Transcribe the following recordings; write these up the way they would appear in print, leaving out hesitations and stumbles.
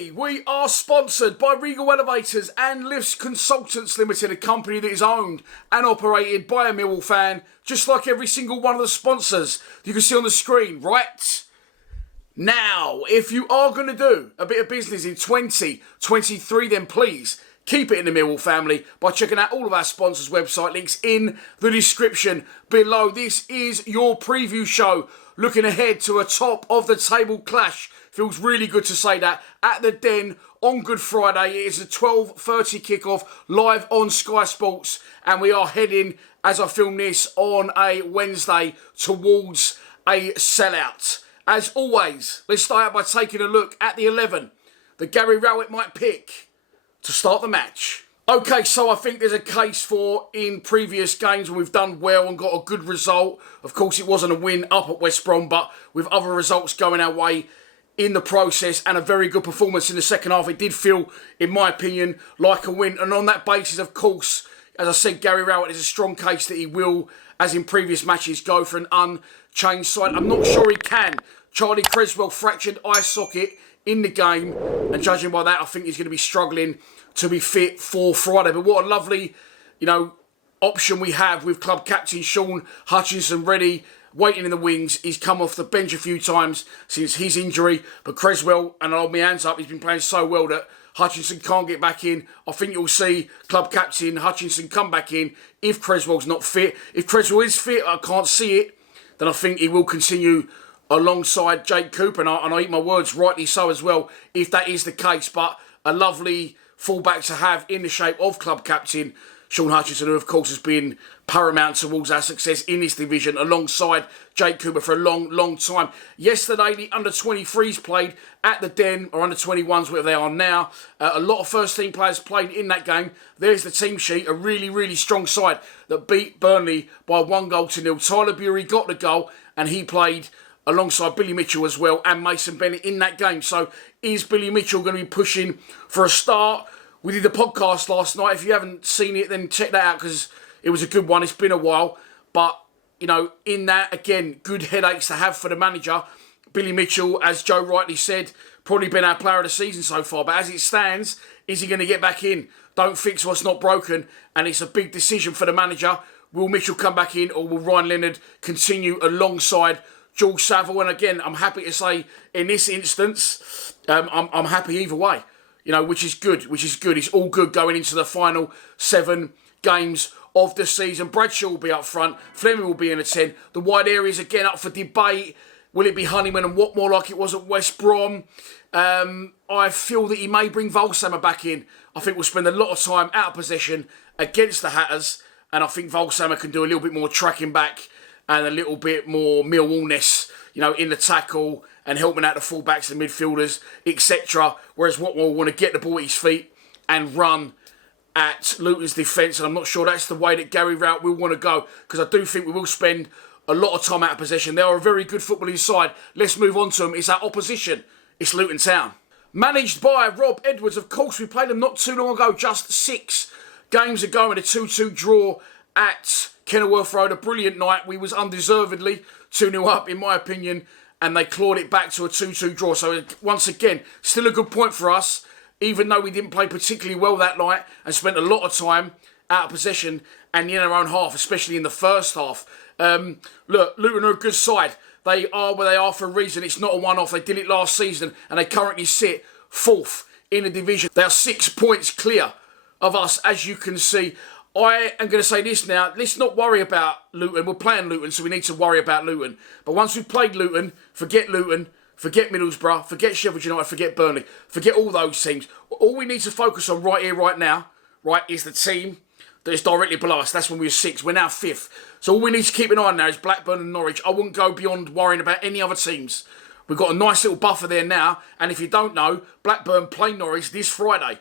family, we are sponsored by Regal Elevators and Lifts Consultants Limited, a company that is owned and operated by a Millwall fan, just like every single one of the sponsors you can see on the screen right now. If you are going to do a bit of business in 2023, then please keep it in the Millwall family by checking out all of our sponsors' website links in the description below. This is your preview show, looking ahead to a top of the table clash. Feels really good to say that. At the Den on Good Friday. It is a 12:30 kickoff live on Sky Sports. And we are heading, as I film this, on a Wednesday towards a sellout. As always, let's start out by taking a look at the 11 that Gary Rowett might pick to start the match. Okay, so I think there's a case for, in previous games when we've done well and got a good result. Of course, it wasn't a win up at West Brom, but with other results going our way in the process and a very good performance in the second half, it did feel, in my opinion, like a win. And on that basis, of course, as I said, Gary Rowett is a strong case that he will, as in previous matches, go for an unchanged side. I'm not sure he can. Charlie Creswell fractured eye socket in the game, and judging by that, I think he's going to be struggling to be fit for Friday. But what a lovely, option we have with club captain Shaun Hutchinson ready, waiting in the wings. He's come off the bench a few times since his injury, but Creswell, and I'll hold my hands up, he's been playing so well that Hutchinson can't get back in. I think you'll see club captain Hutchinson come back in if Creswell's not fit. If Creswell is fit, I can't see it, then I think he will continue alongside Jake Cooper, and I eat my words, rightly so as well, if that is the case. But a lovely fullback to have in the shape of club captain Shaun Hutchinson, who of course has been paramount towards our success in this division alongside Jake Cooper for a long time. Yesterday, the under-23s played at the Den, or under-21s, whatever they are now. A lot of first-team players played in that game. There's the team sheet, a really strong side that beat Burnley by 1-0. Tyler Bury got the goal, and he played alongside Billy Mitchell as well, and Mason Bennett in that game. So is Billy Mitchell going to be pushing for a start? We did the podcast last night. If you haven't seen it, then check that out, because it was a good one. It's been a while. But, in that, again, good headaches to have for the manager. Billy Mitchell, as Joe rightly said, probably been our player of the season so far. But as it stands, is he going to get back in? Don't fix what's not broken. And it's a big decision for the manager. Will Mitchell come back in, or will Ryan Leonard continue alongside George Saville? And again, I'm happy to say, in this instance, I'm happy either way. Which is good. It's all good going into the final 7 games of the season. Bradshaw will be up front. Fleming will be in a 10. The wide areas again up for debate. Will it be Honeyman and Watmore like it was at West Brom? I feel that he may bring Volsamer back in. I think we'll spend a lot of time out of possession against the Hatters, and I think Volsamer can do a little bit more tracking back and a little bit more Millwall-ness, in the tackle and helping out the fullbacks and midfielders, etc. Whereas Watmore will want to get the ball at his feet and run at Luton's defence, and I'm not sure that's the way that Gary Rowett will want to go, because I do think we will spend a lot of time out of possession. They are a very good footballing side. Let's move on to them. It's our opposition. It's Luton Town. Managed by Rob Edwards, of course. We played them not too long ago, just 6 games ago, in a 2-2 draw at Kenilworth Road. A brilliant night. We was undeservedly 2-0 up, in my opinion, and they clawed it back to a 2-2 draw. So once again, still a good point for us, even though we didn't play particularly well that night and spent a lot of time out of possession and in our own half, especially in the first half. Look, Luton are a good side. They are where they are for a reason. It's not a one-off. They did it last season, and they currently sit 4th in the division. They are 6 points clear of us, as you can see. I am going to say this now. Let's not worry about Luton. We're playing Luton, so we need to worry about Luton. But once we've played Luton, forget Middlesbrough, forget Sheffield United, forget Burnley, forget all those teams. All we need to focus on right here, right now, is the team that is directly below us. That's when we were 6th. We're now 5th. So all we need to keep an eye on now is Blackburn and Norwich. I wouldn't go beyond worrying about any other teams. We've got a nice little buffer there now. And if you don't know, Blackburn play Norwich this Friday.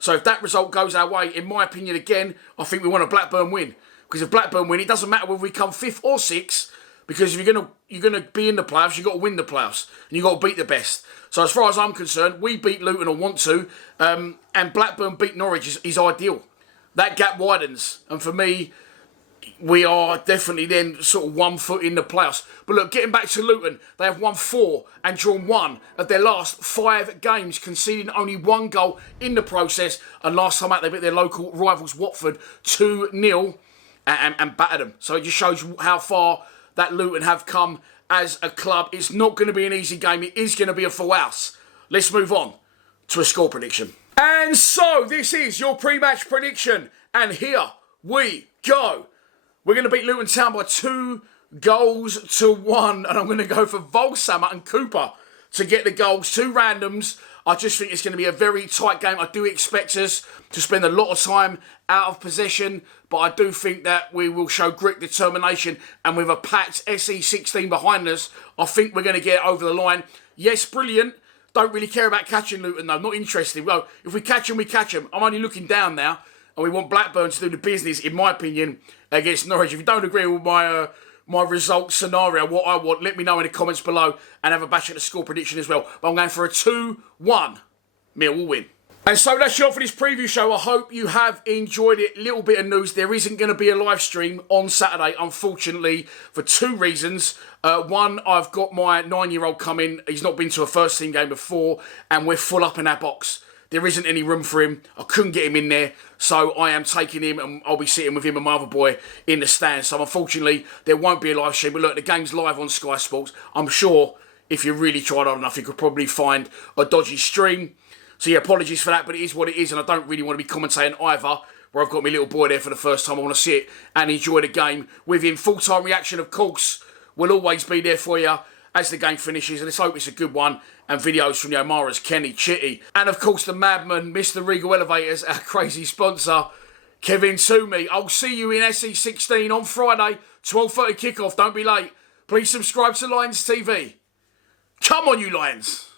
So if that result goes our way, in my opinion, again, I think we want a Blackburn win. Because if Blackburn win, it doesn't matter whether we come 5th or 6th. Because if you're gonna be in the playoffs, you've got to win the playoffs. And you've got to beat the best. So as far as I'm concerned, we beat Luton or want to. And Blackburn beat Norwich is ideal. That gap widens. And for me, we are definitely then sort of 1 foot in the playoffs. But look, getting back to Luton, they have won 4 and drawn 1 of their last 5 games, conceding only 1 goal in the process. And last time out, they beat their local rivals Watford 2-0 and battered them. So it just shows how far that Luton have come as a club. It's not going to be an easy game. It is going to be a full house. Let's move on to a score prediction. And so this is your pre-match prediction. And here we go. We're going to beat Luton Town by 2-1. And I'm going to go for Volsammer and Cooper to get the goals. 2 randoms. I just think it's going to be a very tight game. I do expect us to spend a lot of time out of possession. But I do think that we will show grit, determination. And with a packed SE16 behind us, I think we're going to get over the line. Yes, brilliant. Don't really care about catching Luton though. Not interested. Well, if we catch them, we catch them. I'm only looking down now. And we want Blackburn to do the business, in my opinion, against Norwich. If you don't agree with my result scenario, what I want, let me know in the comments below and have a bash at the score prediction as well. But I'm going for a 2-1. Millwall win. And so that's it for this preview show. I hope you have enjoyed it. Little bit of news. There isn't going to be a live stream on Saturday, unfortunately, for 2 reasons. One, I've got my 9-year-old coming. He's not been to a first team game before, and we're full up in our box. There isn't any room for him. I couldn't get him in there. So I am taking him and I'll be sitting with him and my other boy in the stands. So unfortunately, there won't be a live stream. But look, the game's live on Sky Sports. I'm sure if you really tried hard enough, you could probably find a dodgy stream. So yeah, apologies for that, but it is what it is. And I don't really want to be commentating either, where I've got my little boy there for the first time. I want to sit and enjoy the game with him. Full-time reaction, of course, will always be there for you as the game finishes, and let's hope it's a good one, and videos from the O'Maras, Kenny, Chitty, and of course the madman, Mr. Regal Elevators, our crazy sponsor, Kevin Toomey. I'll see you in SE16 on Friday, 12:30 kickoff, don't be late. Please subscribe to Lions TV. Come on, you Lions!